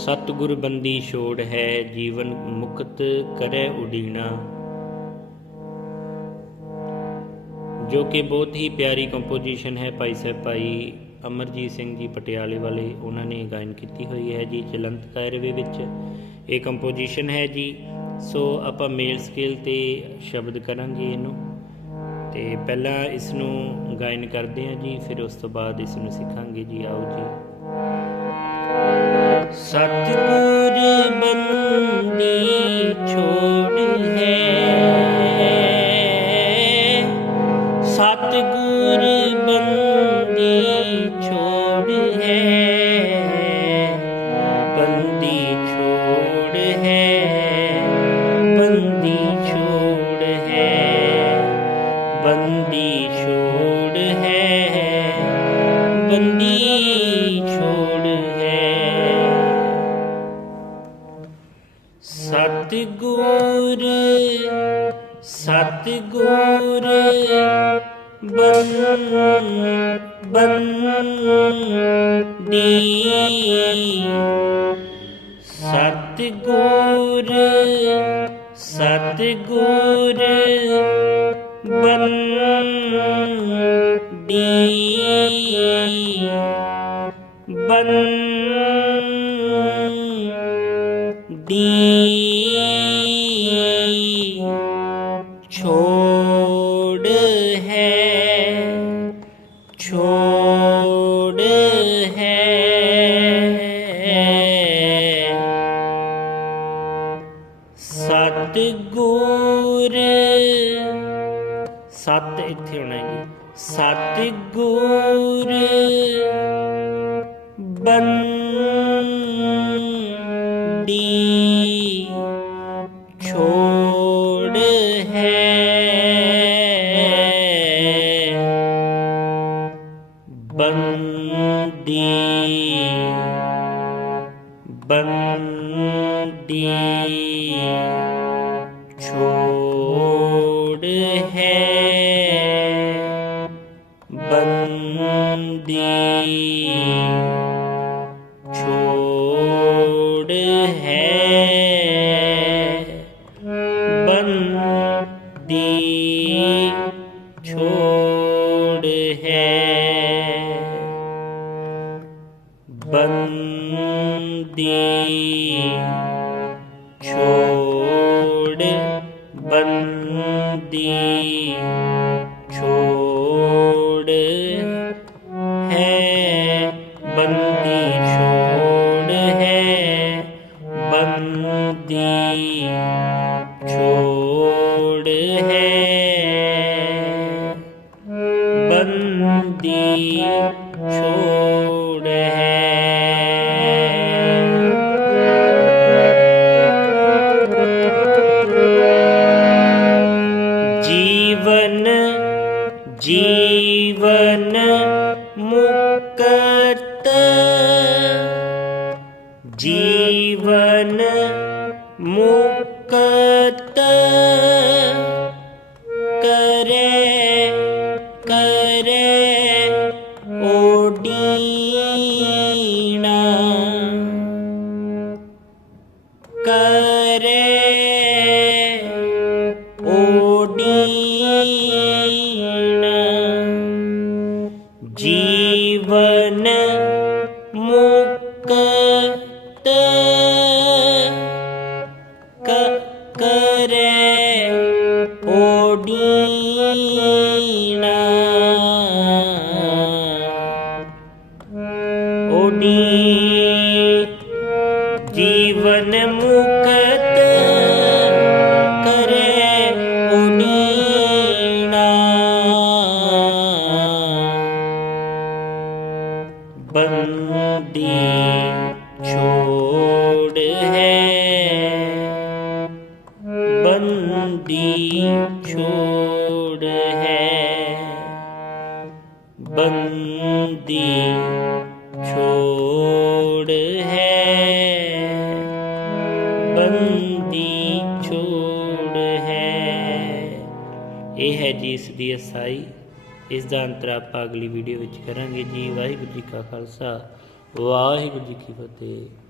ਸਤਿਗੁਰ ਬੰਦੀ ਛੋੜ ਹੈ, ਜੀਵਨ ਮੁਕਤ ਕਰੇ ਉਡੀਣਾ। ਜੋ ਕਿ ਬਹੁਤ ਹੀ ਪਿਆਰੀ ਕੰਪੋਜੀਸ਼ਨ ਹੈ ਭਾਈ ਸਾਹਿਬ ਭਾਈ ਅਮਰਜੀਤ ਸਿੰਘ ਜੀ ਪਟਿਆਲੇ ਵਾਲੇ, ਉਹਨਾਂ ਨੇ ਗਾਇਨ ਕੀਤੀ ਹੋਈ ਹੈ ਜੀ, ਚਲੰਤ ਕਾਇਰਵੇ ਵਿੱਚ। ਇਹ ਕੰਪੋਜੀਸ਼ਨ ਹੈ ਜੀ, ਸੋ ਆਪਾਂ ਮੇਲ ਸਕੇਲ ਤੇ ਸ਼ਬਦ ਕਰਾਂਗੇ ਇਹਨੂੰ। ਤੇ ਪਹਿਲਾਂ ਇਸ ਨੂੰ ਗਾਇਨ ਕਰਦੇ ਹਾਂ ਜੀ, ਫਿਰ ਉਸ ਤੋਂ ਬਾਅਦ ਇਸ ਨੂੰ ਸਿੱਖਾਂਗੇ ਜੀ, ਆਓ ਜੀ। ਸਤਿਗੁਰ ਬੰਦੀ ਛੋ ਸਤਿਗੁਰ ਬੰਨ ਬੰਦੀ ਸਤਿਗੁਰ ਸਤਿਗੁਰ ਬੰਦੀ ਬੰਨ ਹੈ। ਸਤਿਗੁਰ ਸਤ ਇੱਥੇ ਹੋਣਾ ਹੈ ਜੀ। ਸਤਿਗੁਰ ਬੰਦੀ बन्दी। बन्दी। ी है बी छोड है बी छोड है जीवन जीवन मुक् करे ओडीन जीवन मुक् करे पोडी ਜੀਵਨ ਮੁਕਤ ਕਰੇ ਉਡੀਣਾ ਬੰਦੀ ਛੋੜ ਹੈ। ਬੰਦੀ ਛੋੜ ਹੈ। ਬੰਦੀ ਛੋੜ ਇਹ ਹੈ ਜੀ ਇਸ ਦੀ ਅਸਾਈ। ਇਸ ਦਾ ਅੰਤਰ ਆਪਾਂ ਅਗਲੀ ਵੀਡੀਓ ਵਿੱਚ ਕਰਾਂਗੇ। ਜੀ ਵਾਹਿਗੁਰੂ ਜੀ ਕਾ ਖਾਲਸਾ। ਵਾਹਿਗੁਰੂ ਜੀ ਕੀ ਫਤਿਹ।